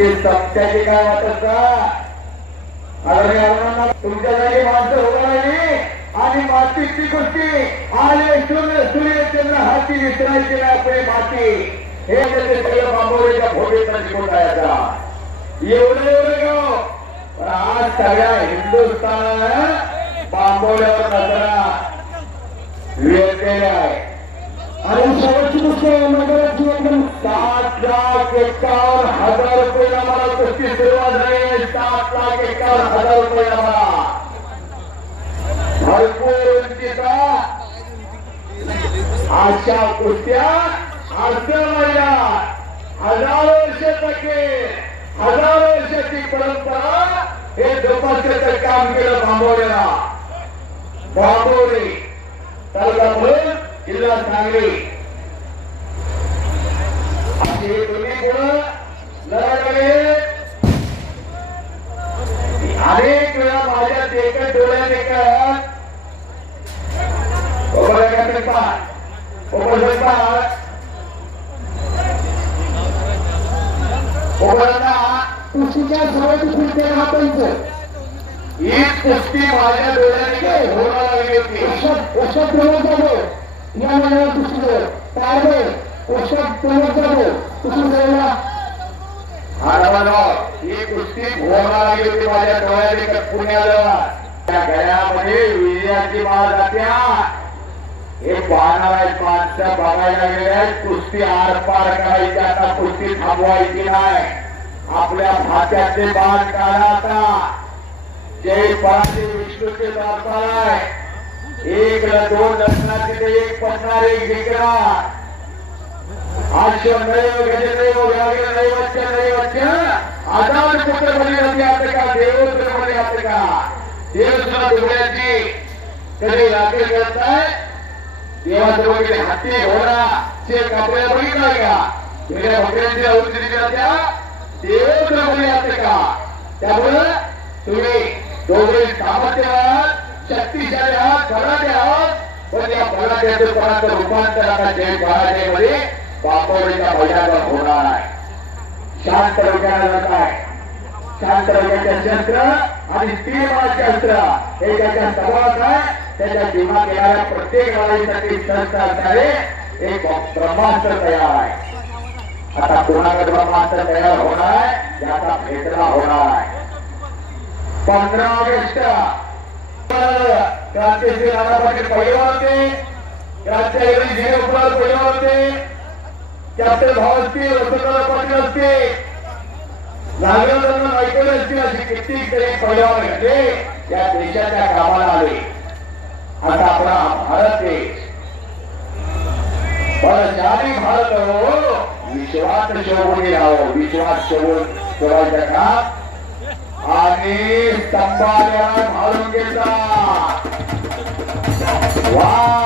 ते सत्याचे काय वाटत का? तुमच्या जागी माणसं होणार नाही आणि मातीची गोष्टी. आणि सूर्य सूर्यचंद्र हाती विसरायचे नाही आपली माती. हे त्याचे सगळं बांबोळीच्या फोटीत शिकवता एवढं एवढं गाव. पण आज सगळ्या हिंदुस्थान बांबोळ्यावर नजरा. वेळलेल्या आहे आणि शेवटची गोष्ट नगराची एकदम सात लाख एकावन्न हजार रुपये आम्हाला कुस्ती सुरुवात झाली सात लाख एकावन्न हजार रुपये आम्हाला. भरपूर उंचीचा अशा कुस्त्या असं महिला हजार वर्ष टक्के हजारो वर्षाची परंपरा हे जोपासण्याचं काम केलं बांबवलेला बांबवले त्याला म्हणून जिल्हा सांगली अशी तुम्ही पुढं लढले अनेक वेळा माझ्या देखत डोळ्यात एकत कुस्तीच्या सवयी कुस्ती हातायचं ही कुस्ती माझ्या डोळ्याने होणार लागली होती. औषध या जातो ही कुस्ती लागली होती माझ्या डोळ्याने पुण्याला त्या विजयाची माळ जात्या हे पाहणार आहेत माणसं बघायला गेले आहेत कुस्ती आर पार करायची आता कुस्ती थांबवायची नाही आपल्या भात्याचे बाण काढा आता. जय पराजय विष्णूचे दरबार आहे एक न दोन असणार तिथे एक पडणार एक जिंकणार. आश्रमदैव गजदैव व्याघ्रदैवच्च दैवच्च आदान पुत्र बली नदी असते का देवोत्र बली असते का देव सुद्धा कधी रात्री करताय? देवाचं वगैरे घोडा ते कपड्या बघितला का? वेगळ्या बकऱ्यांची आवृत्ती दिली त्या देवोत्र बली असते का त्यामुळं तुम्ही दोघे सामर्थ्य शक्तिशाली आहात फलाटे आहात पण या फलाट्याचं फळाचं रूपांतर आता जय महाराजांमध्ये बांबवडीच्या मैदानावर होणार आहे. शांत डोक्याला काय शांत डोक्याचे शस्त्र आणि स्त्रीमाळ शस्त्र हे त्याच्या सर्वात आहे. त्याच्या दिमाग येणाऱ्या प्रत्येक लढाईसाठी शस्त्र असणारे एक ब्रह्मास्त्र तयार आहे. आता कोणाकडे ब्रह्मास्त्र तयार होणार आहे? याचा भेटला होणार आहे. पंधरा ऑगस्ट क्रांतीश्री नाना पाटील पहिले होते क्रांतिकारी जे उपराज पहिले होते कॅप्टन भाव असतील वसंतराव पाटील असतील नागरिकांना ऐकले असतील अशी कित्येक तरी पैलवान घडले या देशाच्या कामाला आले आता आपला भारत देश बलशाली भारत विश्वास विश्वात शोभून राहो विश्वास शोभून ठेवायचं का? आणि स्तंभाला घालून घेतात. वा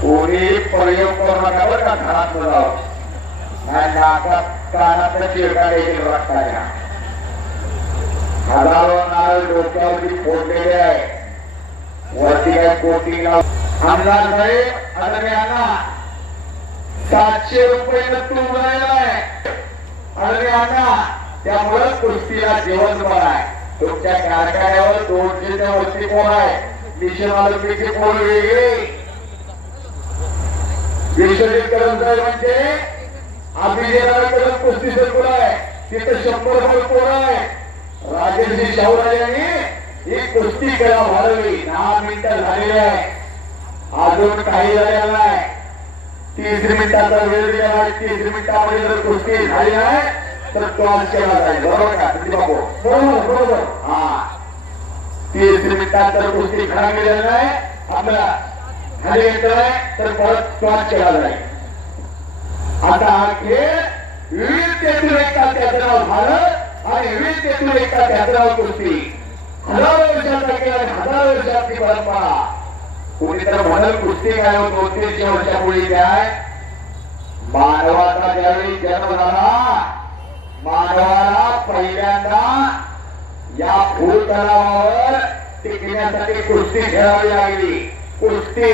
कोणी प्रयोग करू नका बरं का घरात जाऊ नाही नाकात कानात चिरका देखील रक्ताच्या हजारो नारळ डोक्यावरती फोडलेले आहे वरती काय कोटी कोटिंगला आमदार साहेब आदरणीय अण्णा सातशे रुपये तू मिळालाय आदरणीय अण्णा त्यामुळं कुस्तीला जेवण आहे. तुमच्या कारखान्यावर दोनशेच्या वरती कोण आहे. मिशन ऑलिम्पिकचे कोण वेगळे. विश्वजित कदम साहेब म्हणजे अभिजय कुस्ती संकुल आहे. तिथं शंभर फळ कोण आहे? राजेशजी शाहूराज यांनी ही कुस्ती करा वाढवली दहा मिनिटं झालेली आहे. अजून काही झालेलं नाही. तीस मिनिटाचा वेळ दिला आहे तीस मिनिटामध्ये जर कुस्ती झाली नाही तर टॉस केला जाईल. बरोबर का? बाबू बरोबर बरोबर. हा. तीस मिनिटात जर कुस्ती खरा गेलेला नाही आपला खाली येत नाही तर परत टॉस केला जाईल. आता हा खेळ विविध एका त्यात्रावर भारत आणि विविध तेथील एका त्यात्रावर कुस्ती. हजारो वर्षाचा खेळ हजारो वर्षाची परंपरा. कोणी तर म्हणत कुस्ती काय दोन तीनशे वर्षापूर्वी काय मानवाचा ज्यावेळी जन्म झाला मानवाला पहिल्यांदा या भूतलावर टिकण्यासाठी कुस्ती खेळावी लागली. कुस्ती.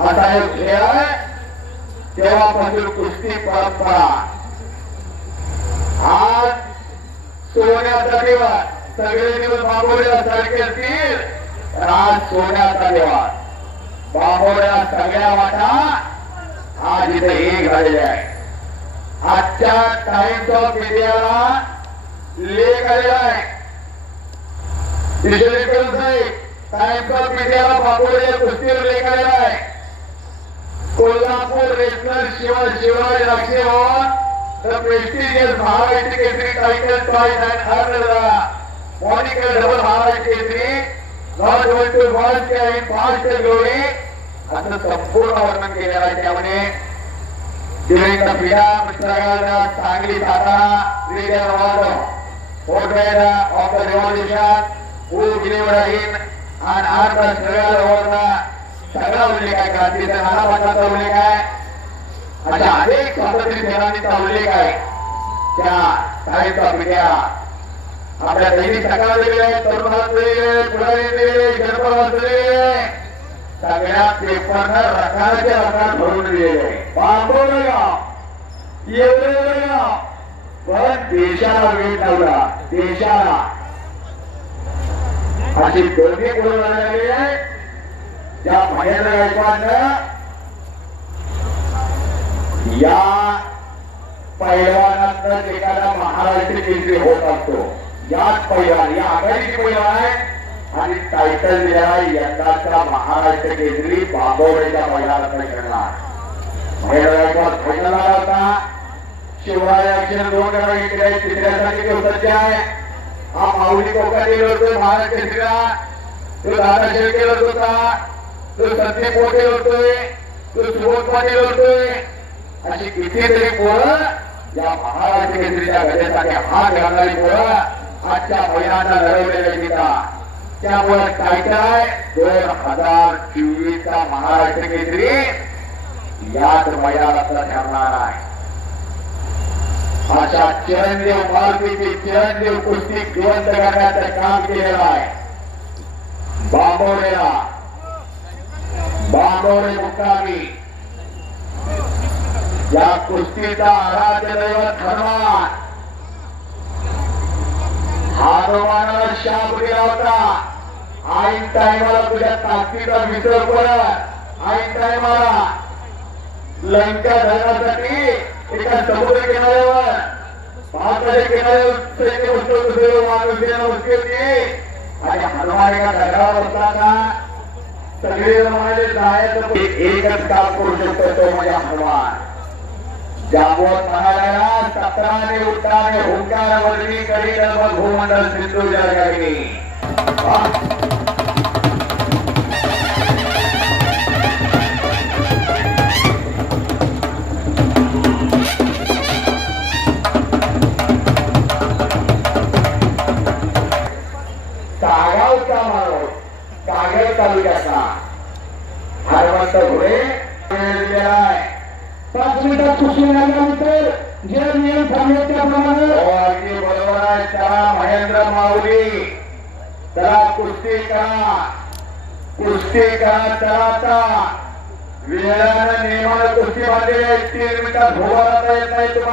असा एक खेळ तेव्हापासून कुस्ती परंपरा आज सोन्याचा दिवस. सगळे दिवस बांबोऱ्या सारखे असतील. त्रास सोन्याचा देवा बांबोऱ्या सगळ्या वाटा आज इथे एक झालेले आहे. आजच्या टाइम्स ऑफ इंडियाला लेख आलेला आहे. टाइम्स ऑफ इंडियाला बांबोऱ्या कुस्तीवर लेख आलेला आहे. कोल्हापूर रेसलर शिवा शिवराज राक्षेवर the prestigious Maharashtra Kesari title twice and earned the moniker double Maharashtra not one two first and fast glory असं संपूर्ण वर्णन केलेलं आहे त्यामुळे दिवेंद्र पिढा मित्रगांना सांगली सातारा विजय वाजव फोर्टवेअर ऑफ द रेव्होल्युशन हू गिलीव राहीन आणि आठ सगळ्या रोडना सगळा उल्लेख आहे क्रांतीचा नाना पाटलाचा उल्लेख आहे अशा अनेक स्वातंत्र्य सेनानीचा उल्लेख आहे त्या साहेबचा पिढ्या आपल्या दैनिक सकाळ दिलेले तरुणात दिलेले पुढारी दिलेले जनपदात सगळ्या पेपरनं रकाराच्या रकार भरून दिलेले बांबोला एवढे पण देशाला वेळ लावला. देशाला. अशी गर्दी पुढे लागली आहे. त्या महेंद्र गायकवाडनं या पैलवानातच एखादा महाराष्ट्र केंद्रीय होत असतो. याच पैलवान या आघाडीचे पैलवान आहे आणि टायटल दिलेला यंदाचा महाराष्ट्र केंद्री बांबवडेच्या मैदानात करणार महेंद्र फायनल आला होता शिवरायाचे दोन गडा घेतले तिसऱ्यासाठी तो सज्ज आहे. हा माऊली कोका गेलो होतो महाराष्ट्र केसरीला. तो दादा शेळके होता. तो सत्य पोटे होतोय. तो सुबोध पाटील होतोय. अशी कितीतरी पोरं या महाराष्ट्र केसरीच्या गजेसाठी हात घालणारी पोरं आजच्या महिलांना लढवलेले गीता त्यामुळे काय काय? दोन हजार चोवीसचा महाराष्ट्र केंद्री याच मैदानातला ठरणार आहे. अशा चिरंजीव मारुतीची चिरंजीव कुस्ती जिवंत करण्याचं काम केलेलं आहे. बांबवलेला बांबवले मुक्कामी. या कुस्तीचा आराध्य दैवत हनुमान. हनुमानाला शाप दिला होता. आईन टायमाला तुझ्या ताकदीचा विसर पडत आईन टायमाला लंका धरण्यासाठी एका समुद्र किनाऱ्यावर भारताच्या किनाऱ्यावर सैन्य बसलो दुसरं माणूस येणं बसली आणि हनुमान एका दगडावर असताना सगळे म्हणाले जायचं एकच काम करू शकतो तो म्हणजे हनुमान. जागवत म्हणाला सतराने उठाने हुंकार वर्णी करी नर्मद भूमंडल सिंधू जगागिनी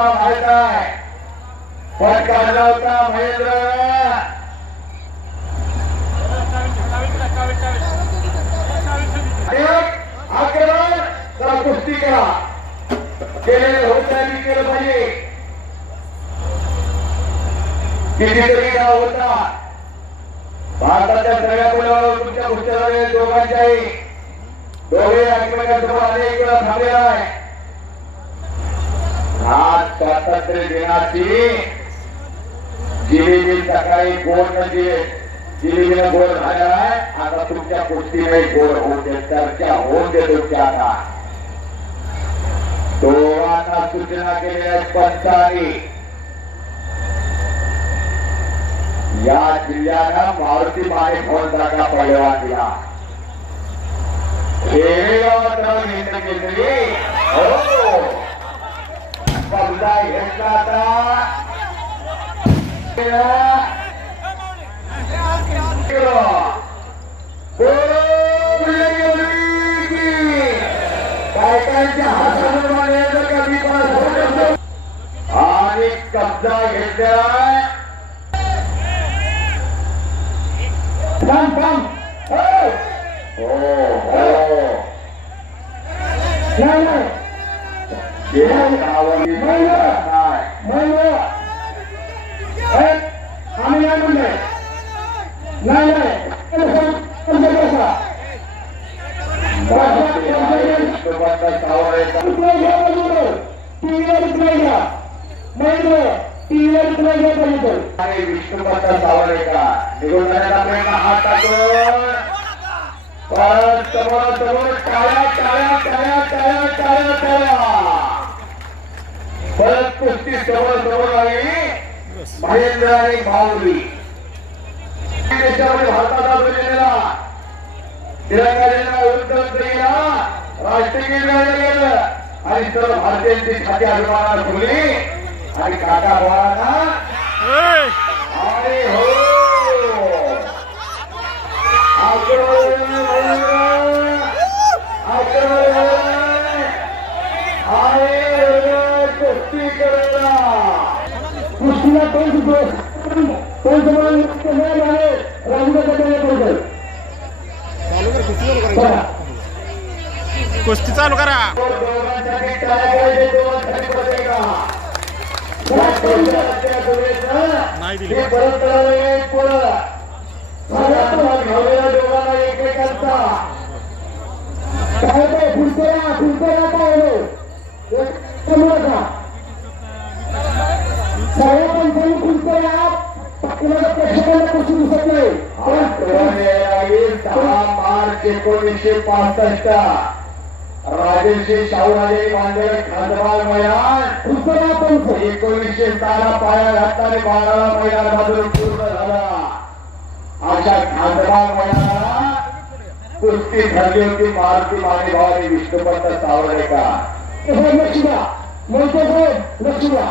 येत माहीत आहे पण काढला होता महेंद्र एक आक्रमण त्याला कुस्ती करा. केलेले होत केलं पाहिजे. कितीतरी गाव होता भारताच्या सगळ्या मुलावर तुमच्या पुस्तकाने दोघांच्याही दोघे एकमेकांसमोर अनेक वेळा थांबलेला आहे. आज स्वातंत्र्य दिनाची जिलेबी सकाळी गोड म्हणजे जिलेबीला गोड झालेला आहे. आता तुमच्या कुस्तीने गोड होऊन दे चर्चा होऊन दे तुमच्या आता. दोघांना सूचना केलेल्या आहेत या जिल्ह्यानं मारुती माने फौजदारांना पहिलवान दिला. हे केंद्र केंद्री हो. अकरा आणि कब्जा घेतलाय. हो, हो. हो हो नाही नाही हे गावाची नाही. म्हणलं ए, आम्ही नाही म्हणले नाही नाही समजा बसा. परत कुस्ती समोर समोर आली महेंद्र आणि माऊली. देशामध्ये भारताचा गेलेला तिरंगा झेंडा उंच गेला राष्ट्रीय गायला गेलं. आणि सर्व भारतीयांची छाती अभिमानाला फुगली आणि काका भावांना अरे हो. आक्रमण आक्रमण अरे कुस्ती करायला कुस्तीला कोण शिकतो कोण समान नाही आहे राजूला कधी पाहिजे चला कुस्ती चालू करा. नाही दिली. हे परत करायला एक पोरं. सगळ्यांना घालूया दोघांना एकमेकांचा काय काय फुलतेला फुलतेला काय होतो समोरचा सगळ्या पंचांनी फुलतेला पाठीमागे प्रेक्षकांना कुस्ती दिसत नाही सहा मार्च एकोणीसशे पासष्ट राजेश्री शाहूराजे बांधलेले खांदवाल मैदान. पंच एकोणीसशे सहा पाया घातला बाराला मैदान बाजून पूर्ण झाला. अशा खांदवाल मैदानाला कुस्ती ठरली होती मारुती मानेभाव आणि विष्णुपंत सावरेकर लक्ष द्या मोहिते साहेब लक्ष द्या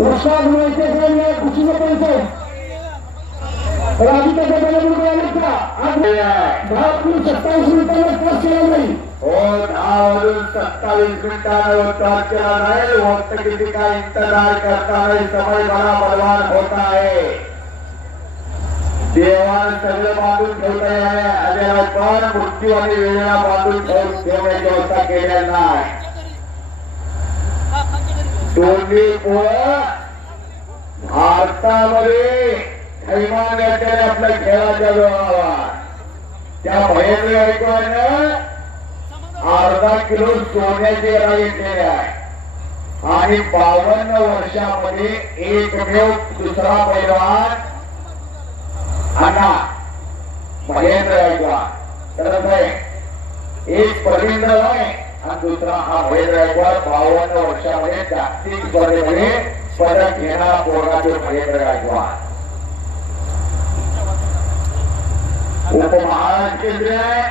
प्रसाद मोहिते साहेब या कुस्तीचे पंच राजूच्या गटाला मुलगा लागता आज दहा किलो सत्तावीस मिनिटांना पास केला नाही. हो दहा वाजून सत्तावीस मिनिटांवर टॉस केला नाही. वक्त किती का इंतजार करता नाही समय बरा बलवान होता आहे. देवान सगळं बांधून ठेवता आहे आलेला पण मृत्यू आणि वेळेला बांधून ठेव ठेवण्याची व्यवस्था केलेली नाही. दोन्ही भारतामध्ये थैमान याच्याने आपल्या खेळाच्या जोरावर त्या भयंकर ऐकवानं अर्धा किलो सोन्याचे याला घेतलेले आहे. आणि बावन्न वर्षामध्ये एकमेव दुसरा पैलवान अण्णा महेंद्र ऐकवा तर नाही एक पविंद्र आहे. आणि दुसरा हा महेंद्र गायकवाड बावन्न वर्षामध्ये जागतिक स्पर्धेमध्ये पदक घेणारा पोरगाचे महेंद्र गायकवाड उपमहाराष्ट्र केंद्र आहे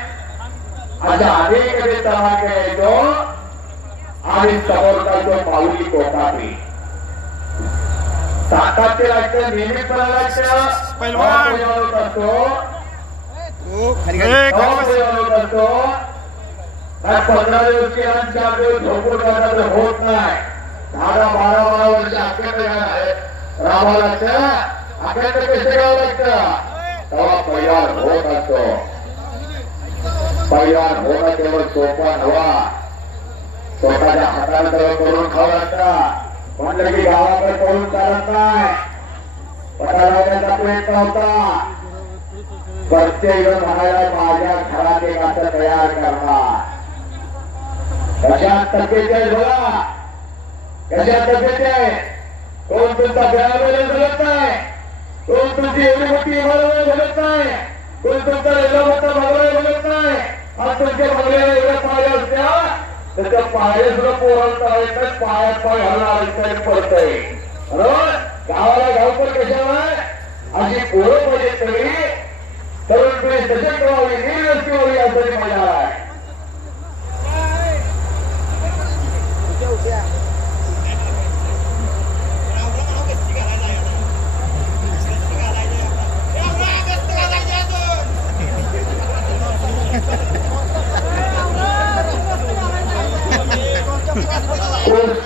अशा अनेक तमाके येतो आणि समोरचा तो पाऊली कोटापी सातारचे लागतं नेहमीपणा लागतं पैलवान. होत असतो ए, खाली बस. होत असतो काय पंधरा दिवस केल्यानंतर आपले झोपून जातात होत नाही. दहा बारा बारा वर्ष आपल्याकडे राहावं लागतं आपल्याकडे कसे करावं लागतं? तेव्हा परिवार होत असतो. परिवार होणं तेवढं सोपा हवा स्वतःच्या हाताने सगळं करून खावं लागतं. म्हटलं की गावाकडे करून चालत नाही. पटाला प्रयत्न होता प्रत्येक जण म्हणायला माझ्या घरात एक असं तयार करणार. कशा तब्येत आहे बघा कशा तब्येत आहे? कोण तुमचा ग्रहावेळ घडत नाही? कोण तुमची एवढी मोठी इमारत घडत नाही? कोण तुमचा एवढा मोठा बंगला घडत नाही? आज तुमच्या बंगल्याला एवढ्या पाया असत्या तर त्या पाया सुद्धा पोरांचा येतात पायात पाय हलणार इथं पडतंय बरोबर? गावाला गावकर कशावर अशी पोरं पाहिजे सगळी. तरुण पिढी सशक्त व्हावी निर्व्यस्ती व्हावी यासाठी मजा आहे.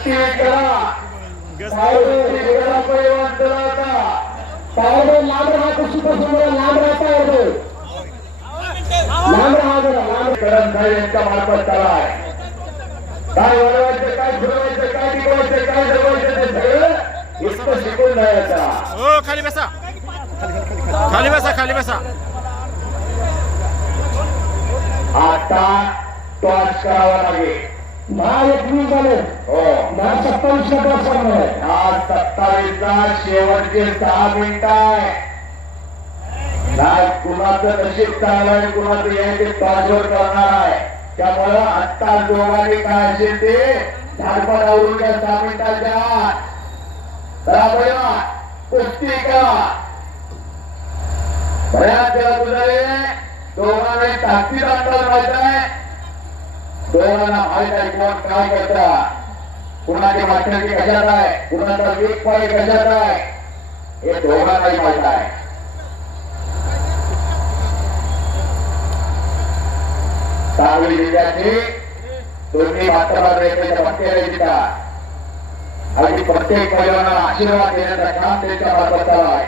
యాక్టివేట్ करा साहेब वेगळा परिवार केला लांब राहता येतो लांब राहत लांब करण साहेब यांच्या मार्फत करा काय वळवायचं काय फिरवायचं काय टिकवायचं काय जगवायचं ते सगळं इतकं शिकून जायचा हो खाली बसा. खाली बसा खाली बसा. आता टॉर्च करावा लागेल. दहा एकवीस झाले. हो. दहा सत्तावीस टॉस करणार आहे. आज सत्तावीसचा शेवटचे सहा मिनिट आहे. नाही कुणाचं नशीब चांगलं आहे कुणाचं यायचे टॉसवर करणार आहे. त्यामुळं आत्ता दोघांनी काय असेल ते झाडपड आवरून घ्या सहा मिनिटाच्या बघा कुस्ती करा बऱ्याच वेळा तुझे दोघांना ताकदीत अंदाज माहीत आहे. दोघांना माहीत आहे कोण काय करता. कुणाची मास्टरची कशात आहे? कुणाचा वीक पॉईंट कशात आहे? हे दोघांनाही माहीत आहे. सांगली जिल्ह्याची दोन्ही मात्रभाग रेल्वेच्या जिल्हा आणि प्रत्येक महिलांना आशीर्वाद देण्याचा काम त्यांच्या मार्फत चालू आहे.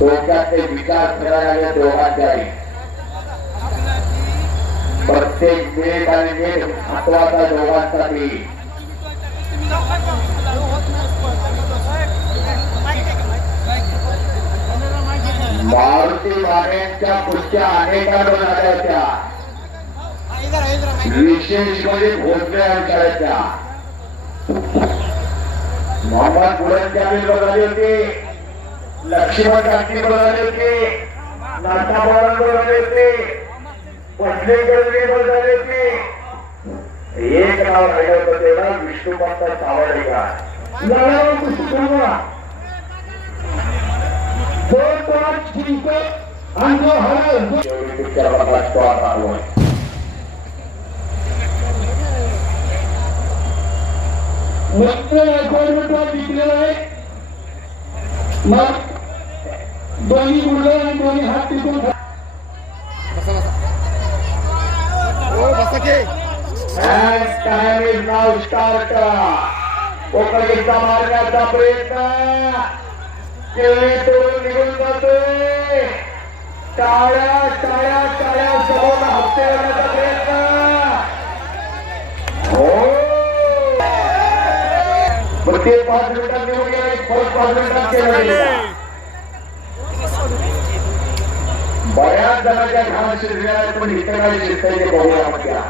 डोक्यातले विचार करायला दोघांचे आहे प्रत्येक मिनिट आणि मिनिट महत्त्वाचा दोघांसाठी. मारुती वाड्यांच्या पुढच्या अनेकांवर आल्याच्या. विशेष म्हणजे भोसले अंतराच्या मोहम्मद बुलंदच्या आले होते. लक्ष्मण काकी आले होते. नाथा पवार आले होते. पटलेकर बदलली होती एक नाव राहिलं होतं तेव्हा विष्णुपंत सावळेकर लढाई कुस्ती थांबवा दोन टॉस जिंकतो आणि जो हरेल जो शेवटी पिक्चर बघला तो आता आलोय मित्र अकॉर्डमेंटला जिंकलेला आहे मग दोन्ही गुडले आणि दोन्ही हात टिकून time is करा. start. कोकणीचा मारण्याचा प्रयत्न केळी तोडून निघून जातोय. टाळ्या टाळ्या टाळ्या समोर हप्ते करण्याचा प्रयत्न. हो. प्रत्येक पाच मिनिटात निघून गेले परत पाच मिनिटात केलं बऱ्याच जणांच्या घाण शिरल्या पण इतर काही शिरताय ते बघूया म्हटल्या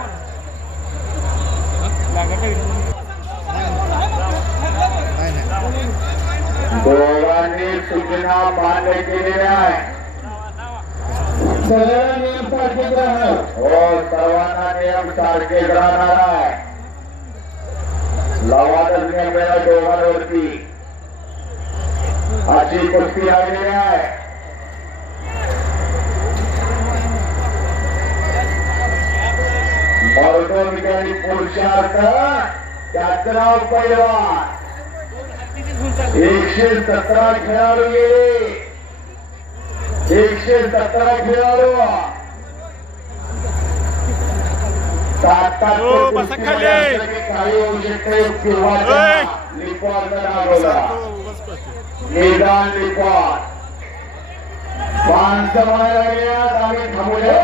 दोघांनी सूचना मान्य केलेल्या आहे सगळ्या नियम सारखेच राहणार हो सर्वांना नियम सारखेच राहणार आहे लवादच नियम दोघांवरती अशी कुस्ती आलेली आहे मर्दों आणि पुरुषार्थ त्याचं नाव पैलवान एकशे सतरा खेळाडू गेले एकशे सतरा खेळाडू हो. काही होऊ शकते किंवा. निदान माणसं म्हणायला आम्ही थांबूया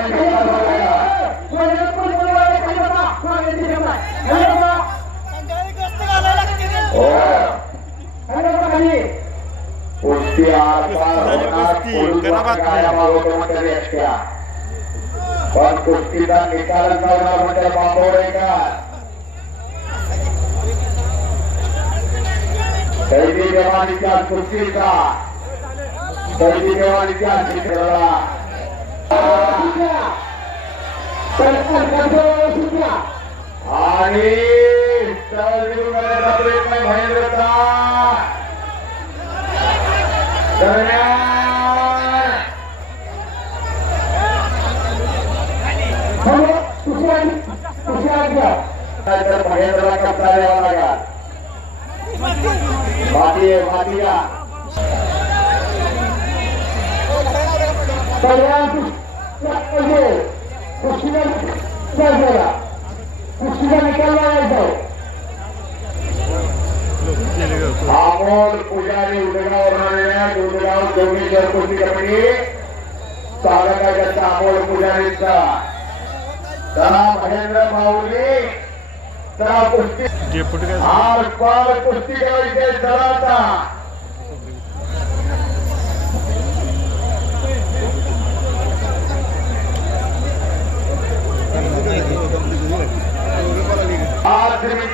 पण कुस्तीचा निकाल लावणार म्हणजे बांबवडेकर कैदी देवानीच्या कुस्तीचा कैदी देवानीच्या शिकवला आणि सहज निघून जाण्याचा प्रयत्न महेंद्रचा दरम्यान नाहीतर महेंद्रला द्यावा माती आहे माती कुस्तीला निकाल लावायचा अमोल पुजारी उदगाव आलेल्या उदगाव जोगेश्वर कुस्ती कमिटी त्यांचा अमोल पुजारीचा चला महेंद्र माऊली चला कुस्ती आर पार कुस्ती करायचे चला आता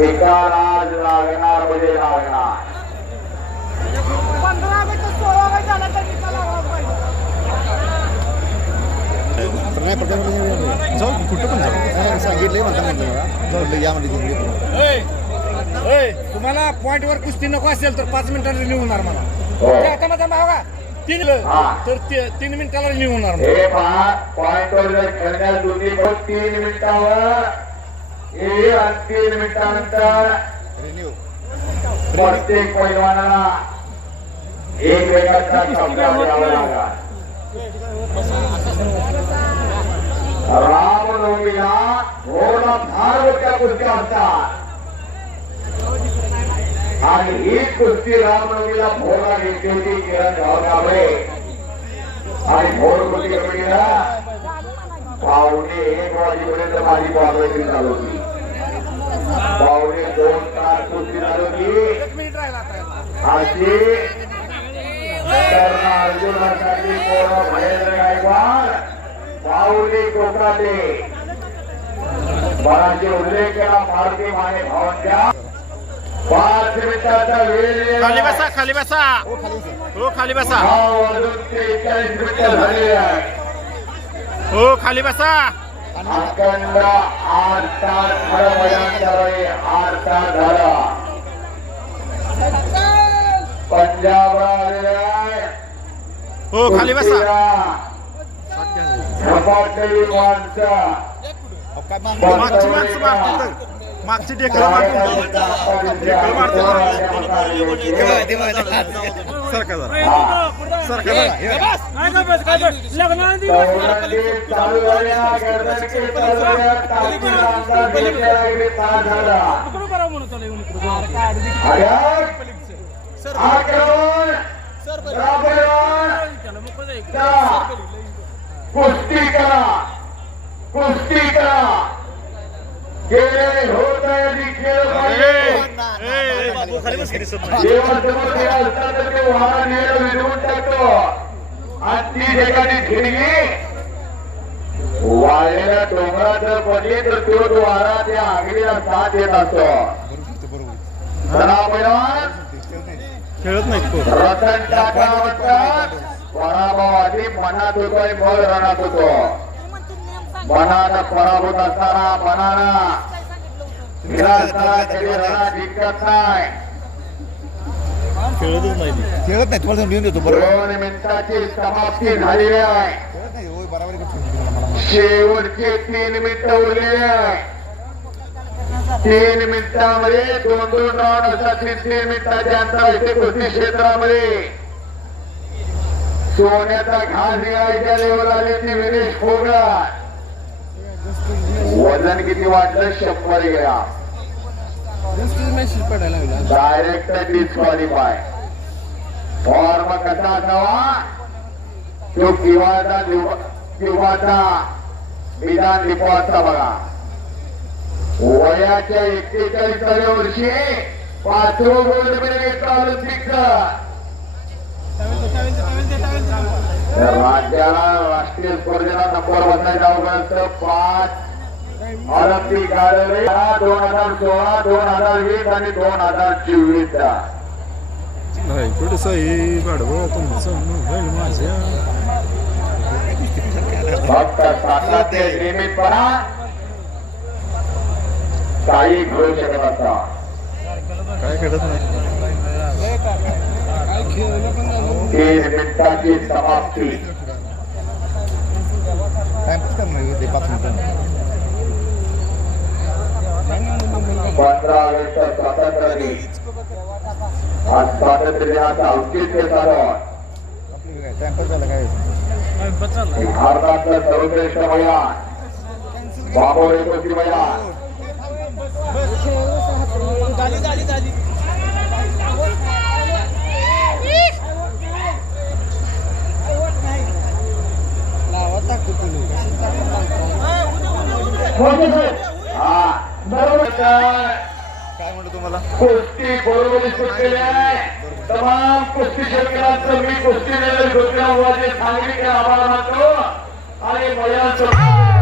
निकाल आज लागणार म्हणजे लागणार. जाऊ कुठं पण जाऊ. सांगितले म्हणता म्हटलं या म्हणजे तुम्हाला पॉइंट वर कुस्ती नको असेल तर पाच मिनिटांनी रिन्यू होणार मला. आता माझा भाव का? तीन हा. तर ते- तीन मिनिटाला रिन्यू होणार मला. पहा पॉइंटवर जर खेळण्यास दोन्ही तीन मिनिटावर हे आणि तीन मिनिटानंतर प्रत्येक पैलवानाला एक वेगाचा शब्द द्यावा लागला रामनवमीला पूर्ण फार मोठ्या कुस्ती असतात आणि ही कुस्ती रामनवमीला भोगा घेतली होती किरण गावकांबळे आणि भोर कुस्ती कमिटीला पावणे एक वाजेपर्यंत माझी कॉर्पोरेशन चालू होती. पावणे दोन तास कुस्ती चालू होती. एक मिनिट राहिला आता. अशी कर्ण अर्जुनासाठी पोरं महेंद्र गायकवाड पाऊली कोकणाते बराचे उल्लेख केला भारती माने भावांच्या पाच मिनिटाचा वेळ खाली बसा खाली बसा. हो खाली बसा. वाजून त्रेचाळीस मिनिटं झालेली आहे हो खाली बसा. अखंड आठ तास खरं मैदान करावे आठ तास झाला आहे हो खाली बसा. झपाटलेली माणसं मागची माणसं मारतील तर. मागची डेकर मारतील. सरका जरा. सरका जरा राबवण करा. कुस्ती करा. करा गेले असतात तर ते वाहन न्यायला विरवून टाकतो. आणि ती एखादी खिडकी वाळलेल्या डोंगरात पडली तर तो वारा त्या आगीला साथ येत असतो. खेळत पोरं. रतन टाका म्हणतात पराभव आधी मनात होतो आणि मग रणात होतो. मनानं पराभूत असताना रणात जिंकत नाही. खेळतच नाही ती. खेळत नाही तुम्हाला लिहून देतो बरोबर. दोन मिनिटाची समाप्ती झालेली आहे. शेवटचे तीन मिनिटं उरलेले आहे. तीन मिनिटांमध्ये दोन दोन राऊंड असतात तीन मिनिटाच्या अंतर इथे कुस्ती क्षेत्रामध्ये. सोन्याचा घास गिळायच्या लेवल आले ते विनेश फोगट वजन किती वाढलं? शंभर वेळा डायरेक्ट डिस्क्वालिफाय फॉर्म कसा असावा? तो किंवाचा किंवाचा विधान लिपवाचा बघा. वयाच्या एक्केचाळीसाव्या वर्षी पाचवं गोल्ड मेडल घेतला ऑलिम्पिकचं राज्याला राष्ट्रीय स्पर्धेला नंबर बसायचा अवघड पाच ऑलिम्पिक आलेले दोन हजार सोळा दोन हजार वीस आणि दोन हजार चोवीस नाही कुठं साहेब आडवं तुमचं? मोबाईल माझ्या. फक्त सातत्य नियमितपणा. काही घेऊ शकत असतात काय खेळत नाही? तीन मिनिटाची समाप्ती. टाइमपास कर ना ते पाच मिनिटं. पंधरा ऑगस्ट स्वातंत्र्य दिन. आज स्वातंत्र्य दिनाचं औचित्य साधून. भारतातलं सर्वश्रेष्ठ मैदान बाबोरे कुस्ती मैदान. हा. काय म्हणतो तुम्हाला? कुस्ती बरोबर सुटलेली आहे. तमाम कुस्ती क्षेत्राचं मी कुस्ती सांगली आभार मानतो आणि मैदान